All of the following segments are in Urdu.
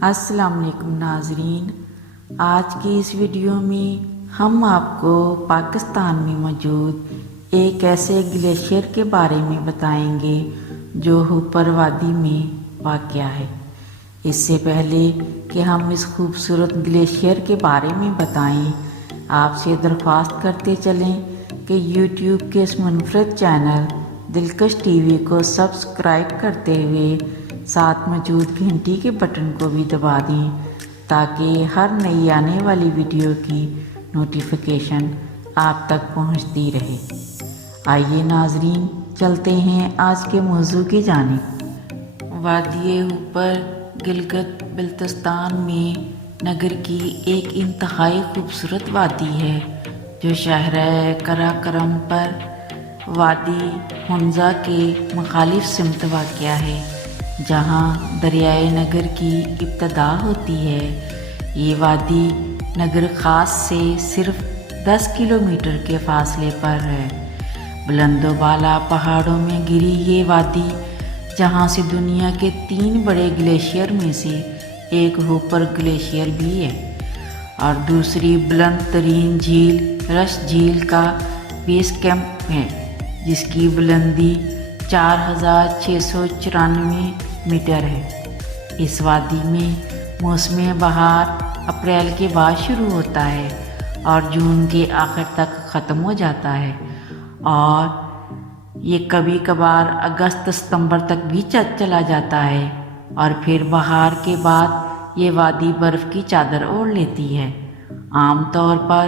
السلام علیکم ناظرین، آج کی اس ویڈیو میں ہم آپ کو پاکستان میں موجود ایک ایسے گلیشیئر کے بارے میں بتائیں گے جو ہوپر وادی میں واقع ہے۔ اس سے پہلے کہ ہم اس خوبصورت گلیشیئر کے بارے میں بتائیں، آپ سے درخواست کرتے چلیں کہ یوٹیوب کے اس منفرد چینل دلکش ٹی وی کو سبسکرائب کرتے ہوئے ساتھ موجود گھنٹی کے بٹن کو بھی دبا دیں تاکہ ہر نئی آنے والی ویڈیو کی نوٹیفیکیشن آپ تک پہنچتی رہے۔ آئیے ناظرین، چلتے ہیں آج کے موضوع کی جانب۔ وادی ہوپر گلگت بلتستان میں نگر کی ایک انتہائی خوبصورت وادی ہے جو شہر قراقرم پر وادی ہنزہ کے مخالف سمت واقع ہے، جہاں دریائے نگر کی ابتدا ہوتی ہے۔ یہ وادی نگر خاص سے صرف 10 کلومیٹر کے فاصلے پر ہے۔ بلند و بالا پہاڑوں میں گھری یہ وادی، جہاں سے دنیا کے 3 بڑے گلیشیئر میں سے ایک ہوپر گلیشیئر بھی ہے، اور دوسری بلند ترین جھیل رش جھیل کا بیس کیمپ ہے جس کی بلندی 4694 میٹر ہے۔ اس وادی میں موسم بہار اپریل کے بعد شروع ہوتا ہے اور جون کے آخر تک ختم ہو جاتا ہے، اور یہ کبھی کبھار اگست ستمبر تک بھی چلا جاتا ہے، اور پھر بہار کے بعد یہ وادی برف کی چادر اوڑھ لیتی ہے۔ عام طور پر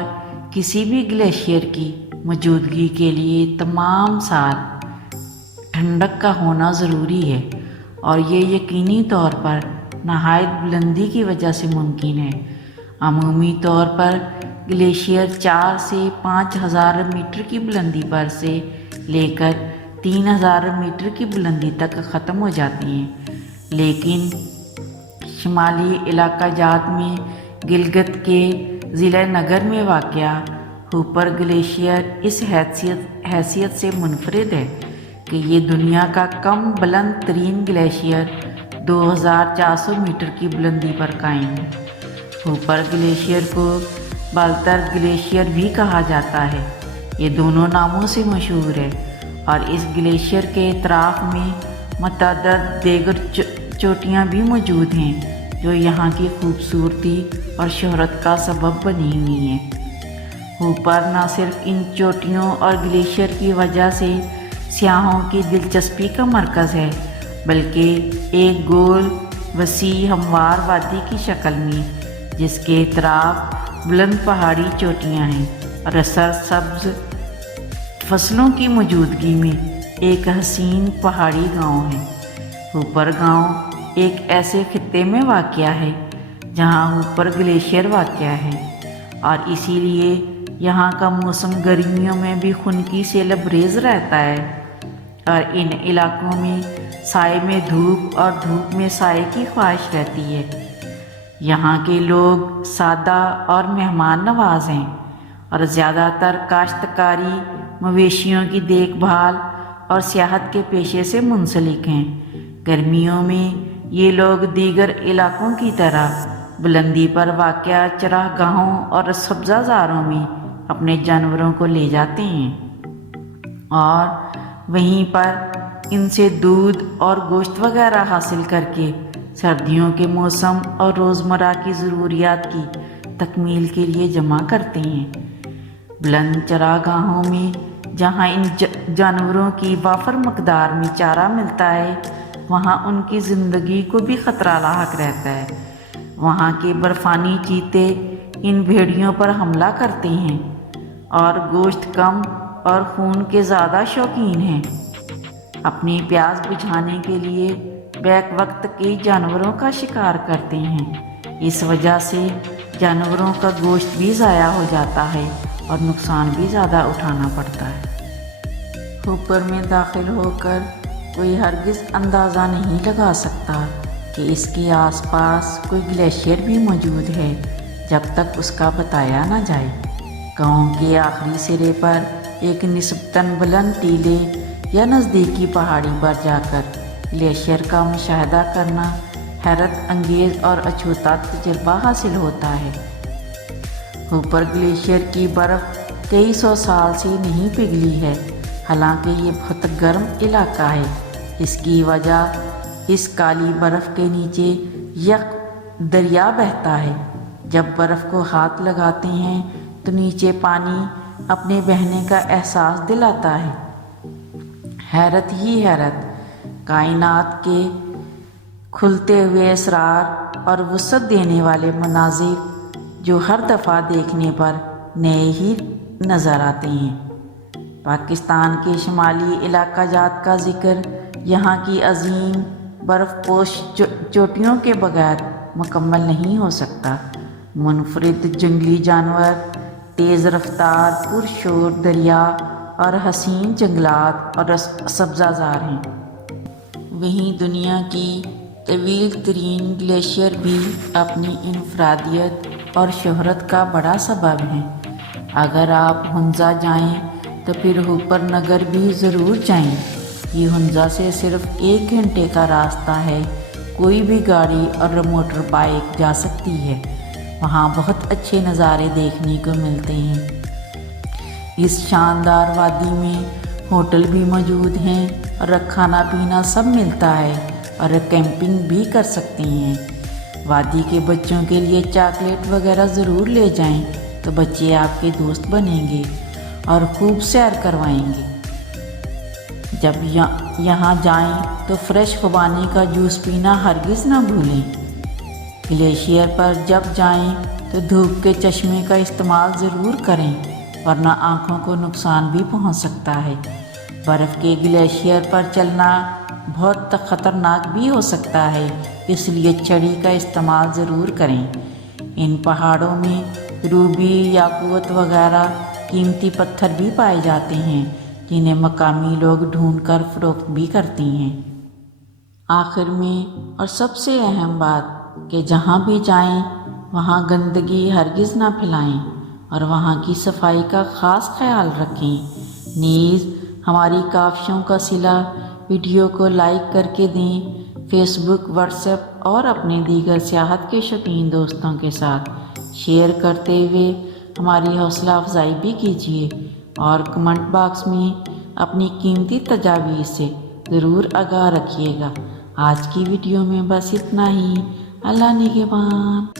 کسی بھی گلیشیئر کی موجودگی کے لیے تمام سال ٹھنڈک کا ہونا ضروری ہے، اور یہ یقینی طور پر نہایت بلندی کی وجہ سے ممکن ہے۔ عمومی طور پر گلیشیئر 4 سے 5000 میٹر کی بلندی پر سے لے کر 3000 میٹر کی بلندی تک ختم ہو جاتی ہیں، لیکن شمالی علاقہ جات میں گلگت کے ضلع نگر میں واقع ہوپر گلیشیئر اس حیثیت سے منفرد ہے کہ یہ دنیا کا کم بلند ترین گلیشیئر 2400 میٹر کی بلندی پر قائم ہے۔ ہوپر گلیشیئر کو بالتر گلیشیئر بھی کہا جاتا ہے۔ یہ دونوں ناموں سے مشہور ہے، اور اس گلیشیئر کے اطراف میں متعدد دیگر چوٹیاں بھی موجود ہیں جو یہاں کی خوبصورتی اور شہرت کا سبب بنی ہوئی ہیں۔ ہوپر نہ صرف ان چوٹیوں اور گلیشیئر کی وجہ سے سیاحوں کی دلچسپی کا مرکز ہے، بلکہ ایک گول وسیع ہموار وادی کی شکل میں، جس کے اطراف بلند پہاڑی چوٹیاں ہیں اور سرسبز فصلوں کی موجودگی میں ایک حسین پہاڑی گاؤں ہے۔ ہوپر گاؤں ایک ایسے خطے میں واقع ہے جہاں ہوپر گلیشیئر واقع ہے، اور اسی لیے یہاں کا موسم گرمیوں میں بھی خنکی سے لبریز رہتا ہے، اور ان علاقوں میں سائے میں دھوپ اور دھوپ میں سائے کی خواہش رہتی ہے۔ یہاں کے لوگ سادہ اور مہمان نواز ہیں، اور زیادہ تر کاشتکاری، مویشیوں کی دیکھ بھال اور سیاحت کے پیشے سے منسلک ہیں۔ گرمیوں میں یہ لوگ دیگر علاقوں کی طرح بلندی پر واقع چراگاہوں اور سبزہ زاروں میں اپنے جانوروں کو لے جاتے ہیں، اور وہیں پر ان سے دودھ اور گوشت وغیرہ حاصل کر کے سردیوں کے موسم اور روزمرہ کی ضروریات کی تکمیل کے لیے جمع کرتے ہیں۔ بلند چراگاہوں میں جہاں ان جانوروں کی وافر مقدار میں چارہ ملتا ہے، وہاں ان کی زندگی کو بھی خطرہ لاحق رہتا ہے۔ وہاں کے برفانی چیتے ان بھیڑیوں پر حملہ کرتے ہیں، اور گوشت کم اور خون کے زیادہ شوقین ہیں۔ اپنی پیاس بجھانے کے لیے بیک وقت کئی جانوروں کا شکار کرتے ہیں۔ اس وجہ سے جانوروں کا گوشت بھی ضائع ہو جاتا ہے اور نقصان بھی زیادہ اٹھانا پڑتا ہے۔ ہوپر میں داخل ہو کر کوئی ہرگز اندازہ نہیں لگا سکتا کہ اس کے آس پاس کوئی گلیشیئر بھی موجود ہے جب تک اس کا بتایا نہ جائے۔ گاؤں کے آخری سرے پر ایک نسبتاً بلند ٹیلے یا نزدیکی پہاڑی پر جا کر گلیشیئر کا مشاہدہ کرنا حیرت انگیز اور اچھوتا تجربہ حاصل ہوتا ہے۔ ہوپر گلیشیئر کی برف کئی سو سال سے نہیں پگھلی ہے، حالانکہ یہ بہت گرم علاقہ ہے۔ اس کی وجہ اس کالی برف کے نیچے یک دریا بہتا ہے۔ جب برف کو ہاتھ لگاتے ہیں تو نیچے پانی اپنے بہنے کا احساس دلاتا ہے۔ حیرت ہی حیرت، کائنات کے کھلتے ہوئے اسرار اور وسعت دینے والے مناظر جو ہر دفعہ دیکھنے پر نئے ہی نظر آتے ہیں۔ پاکستان کے شمالی علاقہ جات کا ذکر یہاں کی عظیم برف پوش چوٹیوں کے بغیر مکمل نہیں ہو سکتا۔ منفرد جنگلی جانور، تیز رفتار پرشور دریا اور حسین جنگلات اور سبزہ زار ہیں۔ وہیں دنیا کی طویل ترین گلیشیئر بھی اپنی انفرادیت اور شہرت کا بڑا سبب ہیں۔ اگر آپ ہنزا جائیں تو پھر ہوپر نگر بھی ضرور جائیں۔ یہ ہنزا سے صرف 1 گھنٹے کا راستہ ہے۔ کوئی بھی گاڑی اور موٹر بائیک جا سکتی ہے۔ وہاں بہت اچھے نظارے دیکھنے کو ملتے ہیں۔ اس شاندار وادی میں ہوٹل بھی موجود ہیں اور کھانا پینا سب ملتا ہے اور کیمپنگ بھی کر سکتے ہیں۔ وادی کے بچوں کے لیے چاکلیٹ وغیرہ ضرور لے جائیں تو بچے آپ کے دوست بنیں گے اور خوب سیر کروائیں گے۔ جب یہاں جائیں تو فریش خوبانی کا جوس پینا ہرگز نہ بھولیں۔ گلیشیئر پر جب جائیں تو دھوپ کے چشمے کا استعمال ضرور کریں، ورنہ آنکھوں کو نقصان بھی پہنچ سکتا ہے۔ برف کے گلیشیئر پر چلنا بہت خطرناک بھی ہو سکتا ہے، اس لیے چھڑی کا استعمال ضرور کریں۔ ان پہاڑوں میں روبی، یاقوت وغیرہ قیمتی پتھر بھی پائے جاتے ہیں، جنہیں مقامی لوگ ڈھونڈ کر فروخت بھی کرتے ہیں۔ آخر میں اور سب سے اہم بات کہ جہاں بھی جائیں وہاں گندگی ہرگز نہ پھیلائیں اور وہاں کی صفائی کا خاص خیال رکھیں۔ نیز ہماری کاوشوں کا صلہ ویڈیو کو لائک کر کے دیں، فیس بک، واٹس ایپ اور اپنے دیگر سیاحت کے شوقین دوستوں کے ساتھ شیئر کرتے ہوئے ہماری حوصلہ افزائی بھی کیجیے، اور کمنٹ باکس میں اپنی قیمتی تجاویز سے ضرور آگاہ رکھیے گا۔ آج کی ویڈیو میں بس اتنا ہی۔ اللہ نگہبان۔